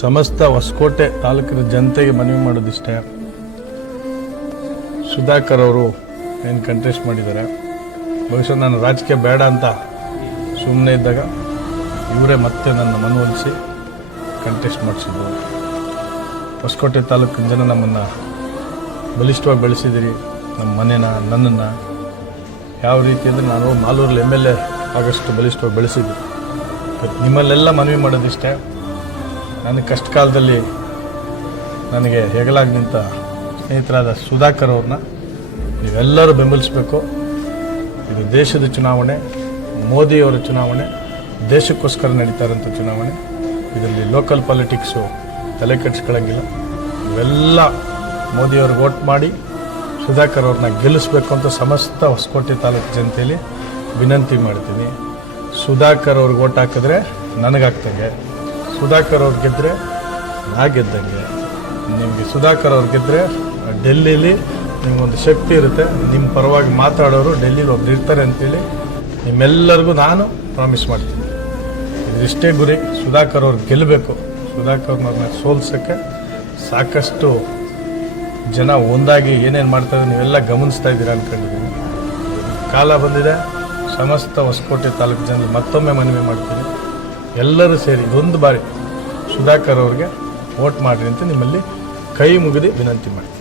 ಸಮಸ್ತ ಹೊಸಕೋಟೆ ತಾಲೂಕಿನ ಜನತೆಗೆ ಮನವಿ ಮಾಡೋದಿಷ್ಟೇ ಸುಧಾಕರ್ ಅವರು ಏನು ಕಂಟೆಸ್ಟ್ ಮಾಡಿದ್ದಾರೆ. ಬಹುಶಃ ನಾನು ರಾಜಕೀಯ ಬೇಡ ಅಂತ ಸುಮ್ಮನೆ ಇದ್ದಾಗ ಇವರೇ ಮತ್ತೆ ನನ್ನ ಮನವೊಲಿಸಿ ಕಂಟೆಸ್ಟ್ ಮಾಡಿಸಿದ್ರು. ಹೊಸಕೋಟೆ ತಾಲೂಕಿನ ಜನ ನಮ್ಮನ್ನು ಬಲಿಷ್ಠವಾಗಿ ಬೆಳೆಸಿದಿರಿ. ನಮ್ಮ ಮನೆನ, ನನ್ನನ್ನು ಯಾವ ರೀತಿ ಅಂದರೆ ನಾನು ಮಾಲೂರಲ್ಲಿ ಎಂ ಎಲ್ ಎ ಆಗಷ್ಟು ಬಲಿಷ್ಠವಾಗಿ ಬೆಳೆಸಿದ್ದೆ. ಇವತ್ತು ನಿಮ್ಮಲ್ಲೆಲ್ಲ ಮನವಿ ಮಾಡೋದಿಷ್ಟೇ ನನ್ನ ಕಷ್ಟ ಕಾಲದಲ್ಲಿ ನನಗೆ ಹೆಗಲಾಗಿ ನಿಂತ ಸ್ನೇಹಿತರಾದ ಸುಧಾಕರ್ ಅವ್ರನ್ನ ನೀವೆಲ್ಲರೂ ಬೆಂಬಲಿಸಬೇಕು. ಇದು ದೇಶದ ಚುನಾವಣೆ, ಮೋದಿಯವರ ಚುನಾವಣೆ, ದೇಶಕ್ಕೋಸ್ಕರ ನಡೀತಾ ಇರೋಂಥ ಚುನಾವಣೆ. ಇದರಲ್ಲಿ ಲೋಕಲ್ ಪಾಲಿಟಿಕ್ಸು ತಲೆ ಕೆಡಿಸ್ಕೊಳ್ಳೋಂಗಿಲ್ಲ ಇವೆಲ್ಲ ಮೋದಿಯವ್ರಿಗೆ ವೋಟ್ ಮಾಡಿ ಸುಧಾಕರ್ ಅವ್ರನ್ನ ಗೆಲ್ಲಿಸ್ಬೇಕು ಅಂತ ಸಮಸ್ತ ಹೊಸಕೋಟೆ ತಾಲೂಕು ಜನತೆಯಲ್ಲಿ ವಿನಂತಿ ಮಾಡ್ತೀನಿ. ಸುಧಾಕರ್ ಅವ್ರಿಗೆ ವೋಟ್ ಹಾಕಿದ್ರೆ ನನಗಾಗ್ತಂಗೆ. ಸುಧಾಕರ್ ಅವ್ರು ಗೆದ್ದರೆ ನಾ ಗೆದ್ದಂಗೆ. ನಿಮಗೆ ಸುಧಾಕರ್ ಅವ್ರು ಗೆದ್ದರೆ ಡೆಲ್ಲೀಲಿ ನಿಮಗೊಂದು ಶಕ್ತಿ ಇರುತ್ತೆ. ನಿಮ್ಮ ಪರವಾಗಿ ಮಾತಾಡೋರು ಡೆಲ್ಲಿಲಿ ಒಬ್ರು ಇರ್ತಾರೆ ಅಂತೇಳಿ ನಿಮ್ಮೆಲ್ಲರಿಗೂ ನಾನು ಪ್ರಾಮಿಸ್ ಮಾಡ್ತೀನಿ. ಇದಿಷ್ಟೇ ಗುರಿ ಸುಧಾಕರ್ ಅವ್ರು ಗೆಲ್ಲಬೇಕು ಸುಧಾಕರ್ನವ್ರನ್ನ ಸೋಲ್ಸೋಕ್ಕೆ ಸಾಕಷ್ಟು ಜನ ಒಂದಾಗಿ ಏನೇನು ಮಾಡ್ತಾರೆ ನೀವೆಲ್ಲ ಗಮನಿಸ್ತಾ ಇದ್ದೀರಾ ಅಂದ್ಕೊಂಡಿದ್ದೀನಿ ಕಾಲ ಬಂದಿದೆ. ಸಮಸ್ತ ಹೊಸಕೋಟೆ ತಾಲೂಕು ಜನರು ಮತ್ತೊಮ್ಮೆ ಮನವಿ ಮಾಡ್ತೀನಿ. ಎಲ್ಲರೂ ಸೇರಿ ಒಂದು ಬಾರಿ ಸುಧಾಕರ್ ಅವ್ರಿಗೆ ವೋಟ್ ಮಾಡಿರಿ ಅಂತ ನಿಮ್ಮಲ್ಲಿ ಕೈ ಮುಗಿದು ವಿನಂತಿ ಮಾಡ್ತೀನಿ.